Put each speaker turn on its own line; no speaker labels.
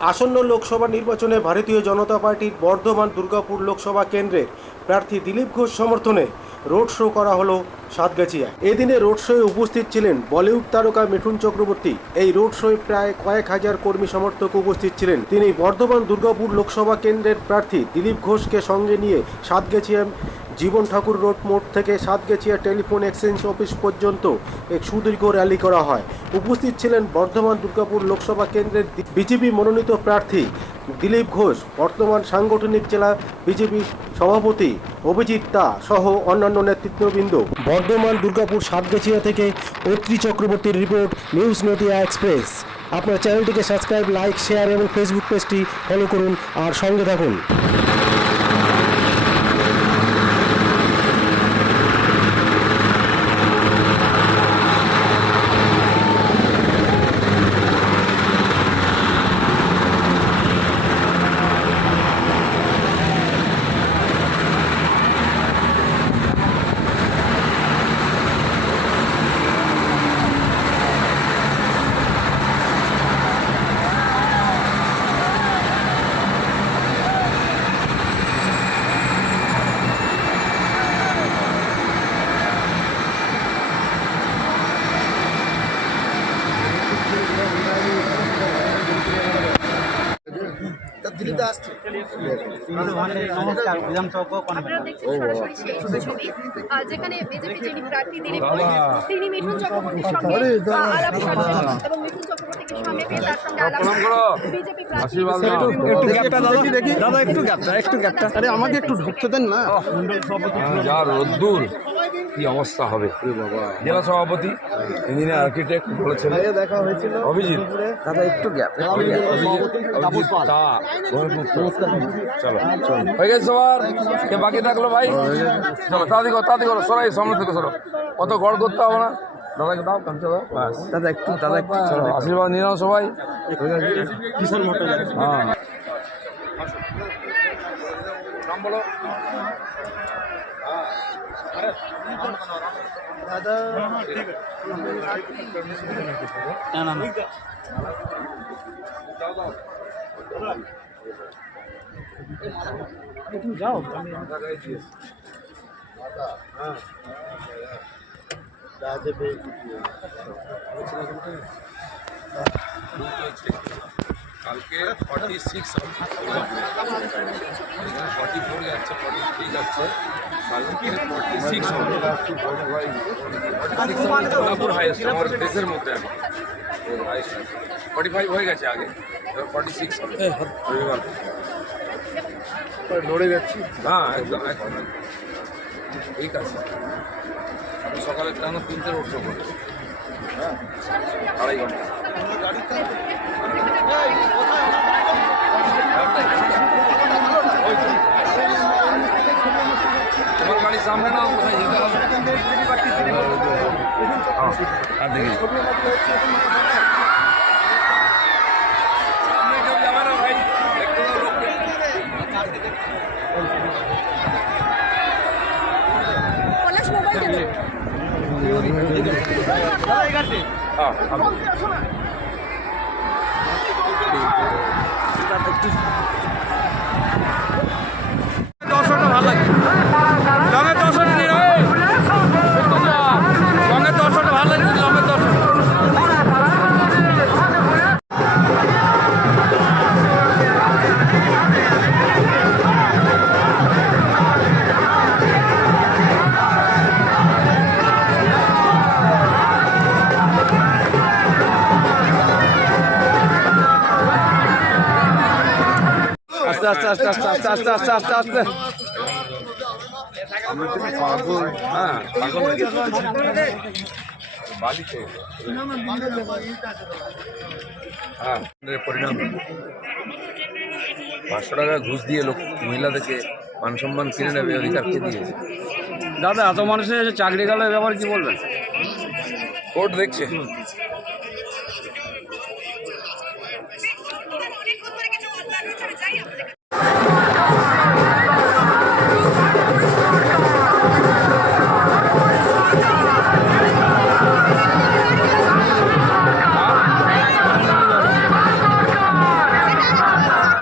আসন্ন লোকসভা নির্বাচনে ভারতীয় জনতা পার্টির বর্ধমান দুর্গাপুর লোকসভা কেন্দ্রের প্রার্থী দিলীপ ঘোষ সমর্থনে রোড শো করা হলো সাতগাছিয়ায়। এদিনে রোড শোয়ে উপস্থিত ছিলেন বলিউড তারকা মিঠুন চক্রবর্তী। এই রোড শোয়ে প্রায় কয়েক হাজার কর্মী সমর্থক উপস্থিত ছিলেন। তিনি বর্ধমান দুর্গাপুর লোকসভা কেন্দ্রের প্রার্থী দিলীপ ঘোষকে সঙ্গে নিয়ে সাতগাছিয়ায় জীবন ঠাকুর রোড মোড় থেকে সাতগেছিয়া টেলিফোন এক্সচেঞ্জ অফিস পর্যন্ত এক সুদীর্ঘ র্যালি করা হয়। উপস্থিত ছিলেন বর্ধমান দুর্গাপুর লোকসভা কেন্দ্রের বিজেপি মনোনীত প্রার্থী দিলীপ ঘোষ, বর্তমান সাংগঠনিক জেলা বিজেপি সভাপতি অভিজিৎ দা সহ অন্যান্য নেতৃত্ববৃন্দ। বর্ধমান দুর্গাপুর সাতগেছিয়া থেকে অত্রি চক্রবর্তীর রিপোর্ট, নিউজ নদিয়া এক্সপ্রেস। আপনার চ্যানেলটিকে সাবস্ক্রাইব, লাইক, শেয়ার এবং ফেসবুক পেজটি ফলো করুন আর সঙ্গে থাকুন।
দিতে আসছি যেখানে বিজেপি যিনি প্রার্থী তিনি মিঠুন চক্রবর্তীর সঙ্গে আলাপ এবং মিঠুন চক্রবর্তী সামনে পেয়ে তার সঙ্গে আলাপ সাধন। বিজেপি প্রার্থী
একটু গ্যাপটা দাদা দেখি দাদা একটু গ্যাপটা একটু গ্যাপটা আরে আমাকে একটু ঢুকতে দেন না।
যা রোদ্দুর। কি অবস্থা হবে? জেলা সভাপতি ইঞ্জিনিয়ার আর্কিটেক্ট বলেছেন।
দেখা হয়েছিল
অভিজিৎ।
দাদা একটু গ্যাপ
চলো। হয়ে গেছে সবার। কে বাকি থাকল ভাই? চলো তাড়াতাড়ি করো তাড়াতাড়ি করো। সরাই সামনে থেকে সরো। অত গড় করতে হবে না? দাদাকে দাও কাঞ্চা দাও
দাদা একটু দাদা একটু
চলো আশীর্বাদ নিয়ে নাও সবাই।
কিশোর মোটর
হ্যাঁ। বলো
না। না না।
কালকে ফর্টি সিক্স ফর্টি ফোর যাচ্ছে ফর্টি থ্রি যাচ্ছে কালকে ফর্টি সিক্স হবে। হাইয়েস্ট আমার দেশের মধ্যে আর ফর্টি ফাইভ হয়ে গেছে আগে। এবার ফর্টি সিক্স হবে রবিবার।
লড়ে যাচ্ছি।
হ্যাঁ একদম একদম। ঠিক আছে। আমি সকালে কেন তিনটে রোড শো করি হ্যাঁ আড়াই ঘণ্টা। তোমার গাড়ি সামনে না? কোথায় যেতে হবে? হ্যাঁ, ভাই? একটু
আস্তে আস্তে আস্তে আস্তে আস্তে আস্তে আস্তে আস্তে আস্তে
পাঁচশো টাকা ঘুষ দিয়ে লোক মহিলাদেরকে মান সম্মান কিনে নেবে অধিকার কে দিয়ে
দাদা এত মানুষের এসে চাকরি গেলের ব্যাপার কি বলবেন
কোর্ট দেখছে